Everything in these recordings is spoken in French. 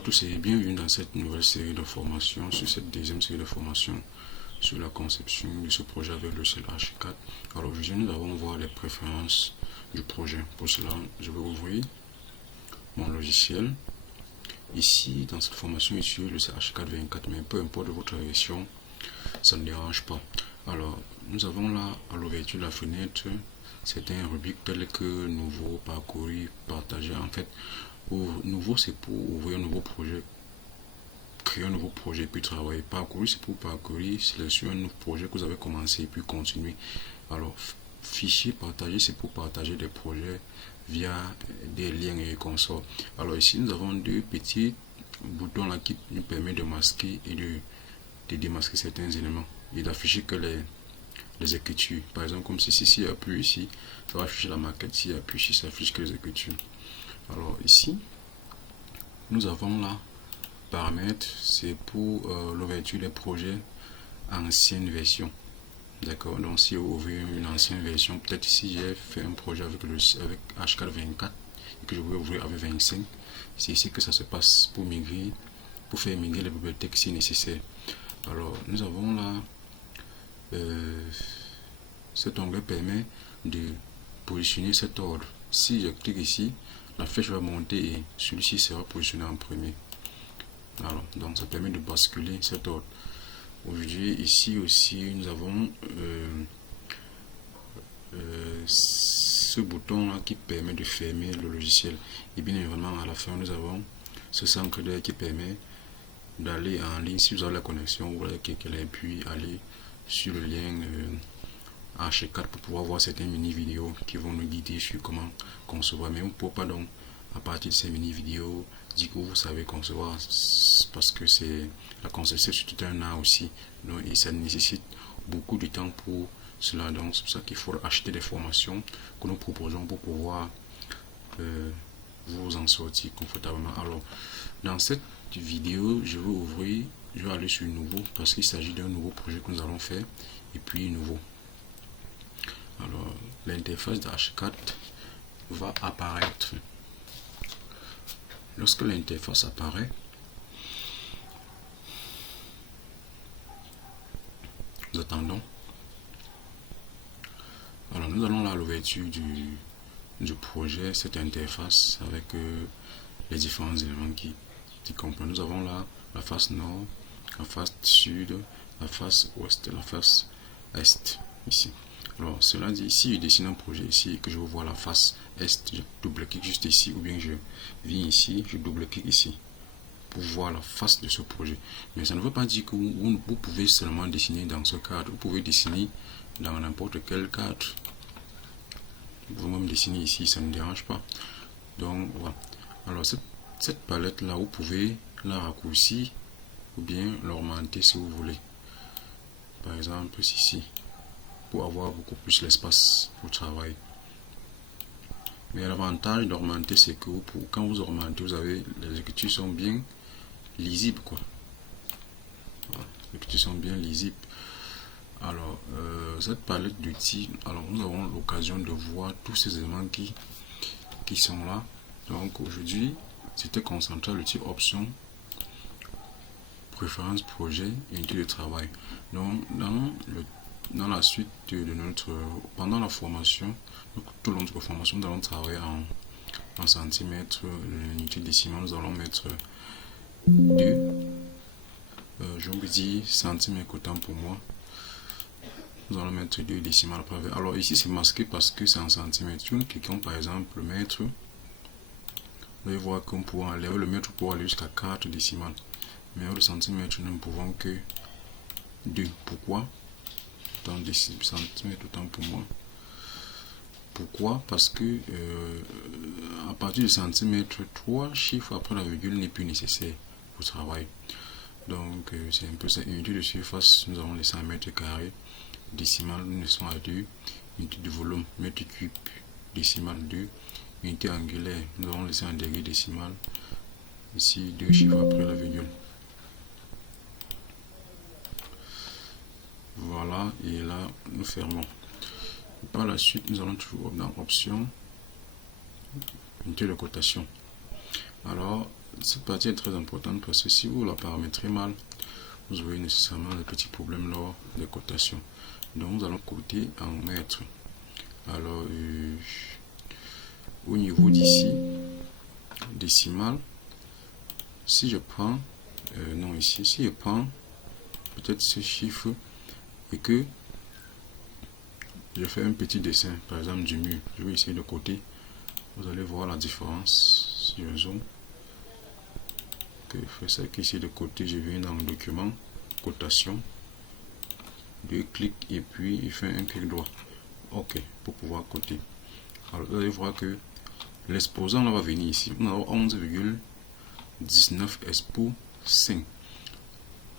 à tous et bienvenue dans cette nouvelle série de formations, sur cette deuxième série de formations sur la conception de ce projet avec le logiciel Archicad. Alors aujourd'hui nous allons voir les préférences du projet. Pour cela, je vais ouvrir mon logiciel. Ici, dans cette formation ici, le Archicad 24, mais peu importe votre version, ça ne dérange pas. Alors, nous avons là à l'ouverture de la fenêtre certains rubriques tels que nouveau, parcourir, partager. En fait, nouveau c'est pour ouvrir un nouveau projet, créer un nouveau projet puis travailler. Parcourir c'est pour parcourir, sélectionner un nouveau projet que vous avez commencé et puis continuer. Alors, fichier partager c'est pour partager des projets via des liens et consorts. Alors ici nous avons deux petits boutons là qui nous permettent de masquer et de démasquer certains éléments et d'afficher que les écritures. Par exemple, comme si appuie ici, ça va afficher la maquette, si appuie ici, ça affiche que les écritures. Alors ici, nous avons là paramètres, c'est pour l'ouverture des projets ancienne version. D'accord, donc si vous ouvrez une ancienne version, peut-être si j'ai fait un projet avec Archicad 24 et que je veux ouvrir avec 25, c'est ici que ça se passe pour migrer, pour faire migrer les bibliothèques si nécessaire. Alors nous avons là cet onglet permet de positionner cet ordre. Si je clique ici, la flèche va monter et celui-ci sera positionné en premier. Alors, donc ça permet de basculer cet ordre. Aujourd'hui, ici aussi, nous avons ce bouton là qui permet de fermer le logiciel. Et bien évidemment, à la fin, nous avons ce centre d'air qui permet d'aller en ligne si vous avez la connexion, vous voulez quelqu'un puis aller sur le lien Archicad pour pouvoir voir certaines mini vidéos qui vont nous guider sur comment concevoir. Mais on ne peut pas donc à partir de ces mini vidéos dire que vous savez concevoir, parce que c'est la conception c'est tout un art aussi, donc, et ça nécessite beaucoup de temps pour cela. Donc c'est pour ça qu'il faut acheter des formations que nous proposons pour pouvoir vous en sortir confortablement. Alors dans cette vidéo, je vais aller sur nouveau parce qu'il s'agit d'un nouveau projet que nous allons faire et puis nouveau. Alors l'interface d'Archicad va apparaître. Lorsque l'interface apparaît, nous attendons. Alors nous allons là à l'ouverture du projet, cette interface avec les différents éléments qui comprennent. Nous avons là la face nord, la face sud, la face ouest et la face est ici. Alors cela dit, si je dessine un projet ici et que je veux voir la face est, je double-clique juste ici, ou bien je viens ici, je double-clique ici pour voir la face de ce projet. Mais ça ne veut pas dire que vous pouvez seulement dessiner dans ce cadre. Vous pouvez dessiner dans n'importe quel cadre. Vous pouvez même dessiner ici, ça ne dérange pas. Donc voilà. Alors cette palette là, vous pouvez la raccourcir ou bien l'augmenter si vous voulez. Par exemple ici, pour avoir beaucoup plus l'espace pour travailler. Mais l'avantage d'augmenter, c'est que quand vous augmentez, vous avez les écritures sont bien lisibles, quoi. Voilà, les écritures sont bien lisibles. Alors cette palette d'outils, alors nous avons l'occasion de voir tous ces éléments qui sont là. Donc aujourd'hui, c'était concentré l'outil options, préférence projet et unité de travail. Donc dans la suite de pendant la formation, tout le long de la formation, nous allons travailler en centimètres, l'unité décimale, nous allons mettre 2, je vous dis centimètres autant pour moi, nous allons mettre 2 décimales. Alors ici c'est masqué parce que c'est en centimètres. Si nous cliquons par exemple mètre, vous allez voir qu'on peut enlever le mètre pour aller jusqu'à 4 décimales, mais au centimètre nous ne pouvons que 2. Pourquoi? Dans des centimètres autant pour moi. Pourquoi? Parce que à partir de centimètre, 3 chiffres après la virgule n'est plus nécessaire pour travail. Donc c'est un peu ça. Unité de surface, nous avons les 100 mètres carrés. Décimale, nous sommes à 2. Unité de volume, mètre cube, décimale 2. Unité angulaire, nous avons laissé un degré décimal. Ici 2 chiffres après la virgule. Voilà, et là nous fermons. Par la suite, nous allons toujours dans options, unité de cotation. Alors cette partie est très importante parce que si vous la paramétrez mal, vous aurez nécessairement des petits problèmes lors des cotations. Donc nous allons coter en mètres. Alors au niveau d'ici, décimal, si je prends, non ici, si je prends peut-être ce chiffre et que je fais un petit dessin, par exemple du mur, je vais essayer de coter, vous allez voir la différence. Si je zoome, que je fais ça ici de côté, je viens dans le document, cotation, deux clics et puis il fait un clic droit. OK, pour pouvoir coter. Alors vous allez voir que l'exposant là va venir ici. On a 11,19 expo 5.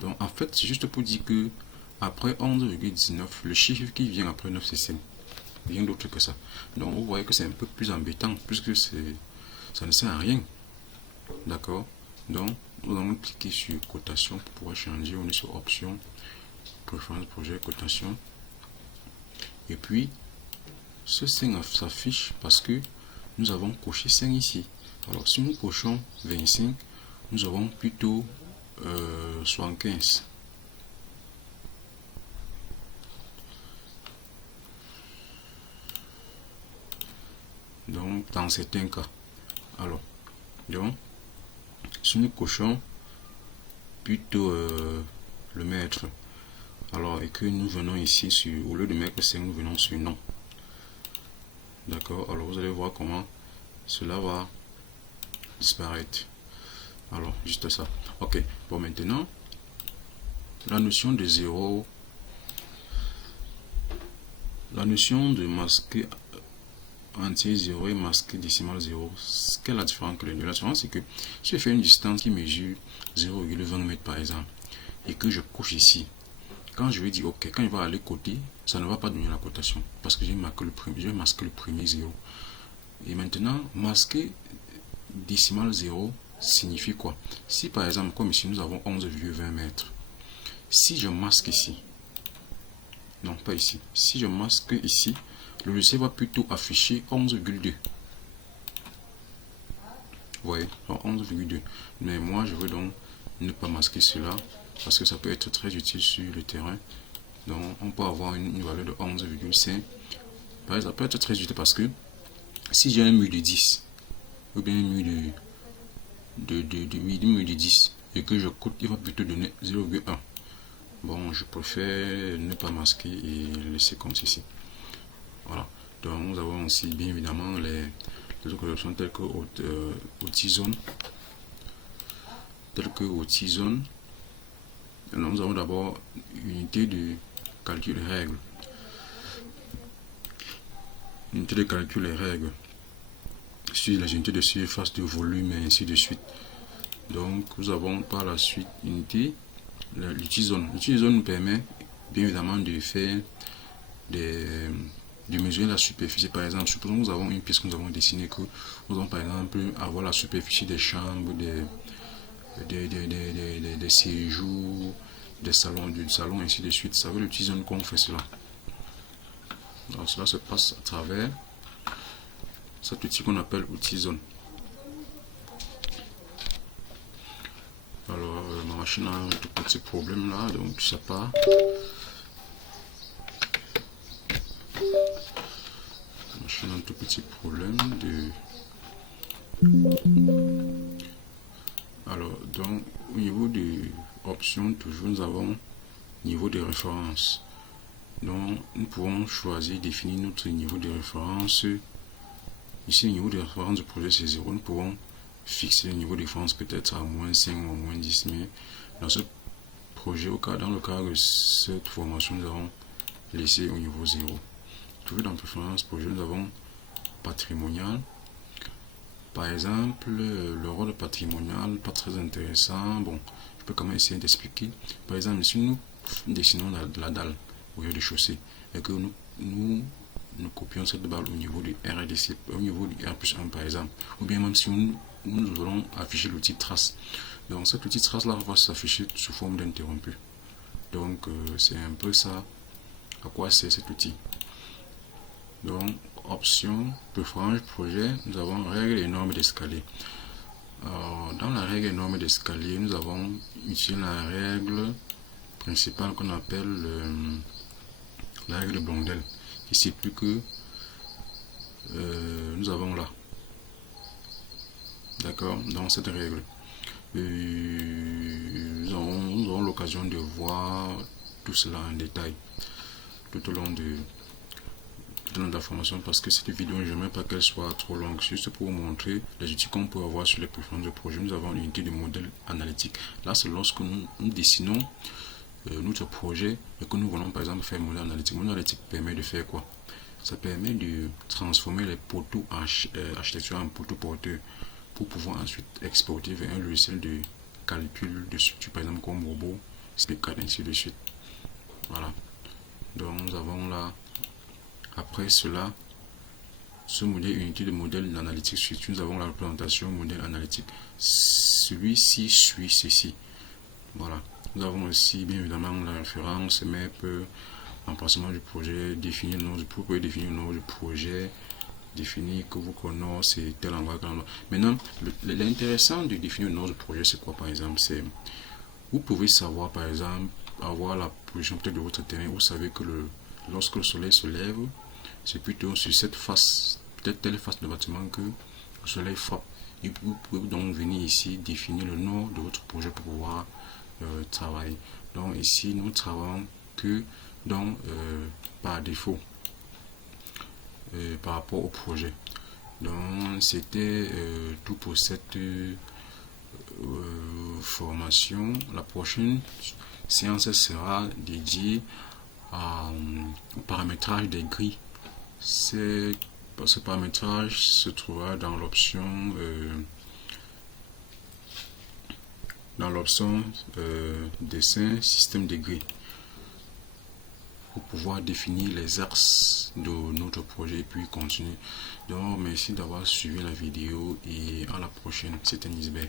Donc en fait, c'est juste pour dire que après 11,19, le chiffre qui vient après 9, c'est 5. Rien d'autre que ça. Donc vous voyez que c'est un peu plus embêtant puisque ça ne sert à rien. D'accord. Donc nous allons cliquer sur cotation pour pouvoir changer. On est sur option, préférence projet, cotation. Et puis ce 5 s'affiche parce que nous avons coché 5 ici. Alors si nous cochons 25, nous avons plutôt 75. Donc dans certains cas. Alors donc si nous cochons plutôt le mètre, alors et que nous venons ici sur, au lieu de mettre 5, nous venons sur non. D'accord, alors vous allez voir comment cela va disparaître. Alors juste ça. OK, bon, maintenant la notion de 0, la notion de masquer entier 0 et masquer décimal 0, quelle est la différence que les deux? La différence, c'est que si je fais une distance qui mesure 0,20 m par exemple et que je coche ici, quand je vais dire OK, quand il va aller coter, ça ne va pas donner la cotation parce que j'ai marqué le premier 0. Et maintenant, masquer décimal 0 signifie quoi? Si par exemple, comme ici, nous avons 11,20 mètres, si je masque ici, non pas ici, si je masque ici, le logiciel va plutôt afficher 11,2. Vous voyez, 11,2. Mais moi, je veux donc ne pas masquer cela parce que ça peut être très utile sur le terrain. Donc, on peut avoir une valeur de 11,5. Ça peut être très utile parce que si j'ai un mur de 10 ou bien un mur de 10 et que je cote, il va plutôt donner 0,1. Bon, je préfère ne pas masquer et laisser comme ceci. Voilà. Donc, nous avons aussi bien évidemment les autres options telles que outil zone. Alors, nous avons d'abord unité de calcul et règles. Unité de calcul et règles sur les unités de surface, de volume et ainsi de suite. Donc, nous avons par la suite unité, l'outil zone. L'outil zone nous permet bien évidemment de faire de mesurer la superficie. Par exemple, supposons que nous avons une pièce que nous avons dessinée, que nous allons par exemple avoir la superficie des chambres, des séjours, des salons, du salon, ainsi de suite. Ça veut l'outil zone qu'on fait cela. Alors cela se passe à travers cet outil qu'on appelle outil zone. Alors ma machine a un tout petit problème là, donc je sais pas. La machine a un tout petit problème de. Alors donc au niveau de options, toujours nous avons niveau de référence. Donc nous pouvons choisir, définir notre niveau de référence. Ici, le niveau de référence du projet c'est 0. Nous pouvons fixer le niveau de référence peut-être à moins 5 ou à moins 10, mais dans ce projet, dans le cadre de cette formation, nous avons laissé au niveau 0. Toujours dans préférence projet, nous avons patrimonial. Par exemple, le rôle patrimonial, pas très intéressant. Bon, je peux quand même essayer d'expliquer. Par exemple, si nous dessinons la dalle au rez-de-chaussée et que nous copions cette balle au niveau du RDC, au niveau du R+1 par exemple, ou bien même si nous voulons afficher l'outil trace. Donc cet outil trace là va s'afficher sous forme d'interrompu. Donc c'est un peu ça à quoi sert cet outil. Donc option, préférence projet, nous avons règles et normes d'escalier. Dans la règle énorme d'escalier, nous avons ici la règle principale qu'on appelle la règle de Blondel, qui stipule que nous avons là, d'accord, dans cette règle, nous aurons l'occasion de voir tout cela en détail tout au long de la formation, parce que cette vidéo, je n'aimerais pas qu'elle soit trop longue, juste pour vous montrer les outils qu'on peut avoir sur les préférences de projet. Nous avons l'unité de modèle analytique. Là, c'est lorsque nous dessinons notre projet et que nous voulons par exemple faire un modèle analytique. Le modèle analytique permet de faire quoi? Ça permet de transformer les poteaux architecturaux en poteaux porteurs pour pouvoir ensuite exporter vers un logiciel de calcul de structure, par exemple comme Robot, SPCAD, ainsi de suite. Voilà. Donc nous avons là, après cela, ce modèle unité de modèle analytique structure, nous avons la représentation modèle analytique. Celui-ci suit ceci. Voilà. Nous avons aussi bien évidemment la référence, MEP, emplacement du projet, définir le nom du projet, définir le nom du projet, définir que vous connaissez c'est tel endroit. Maintenant, l'intéressant de définir le nom du projet, c'est quoi par exemple? C'est vous pouvez savoir par exemple, avoir la position peut-être de votre terrain, vous savez que lorsque le soleil se lève, c'est plutôt sur cette face, peut-être telle face de bâtiment que le soleil frappe. Et vous pouvez donc venir ici définir le nom de votre projet pour pouvoir travailler. Donc ici nous travaillons que donc par défaut par rapport au projet. Donc c'était tout pour cette formation. La prochaine séance sera dédiée au paramétrage des grilles. Ce paramétrage se trouvera dans l'option dessin système de grilles pour pouvoir définir les axes de notre projet et puis continuer. Donc merci d'avoir suivi la vidéo et à la prochaine. C'était Nisbet.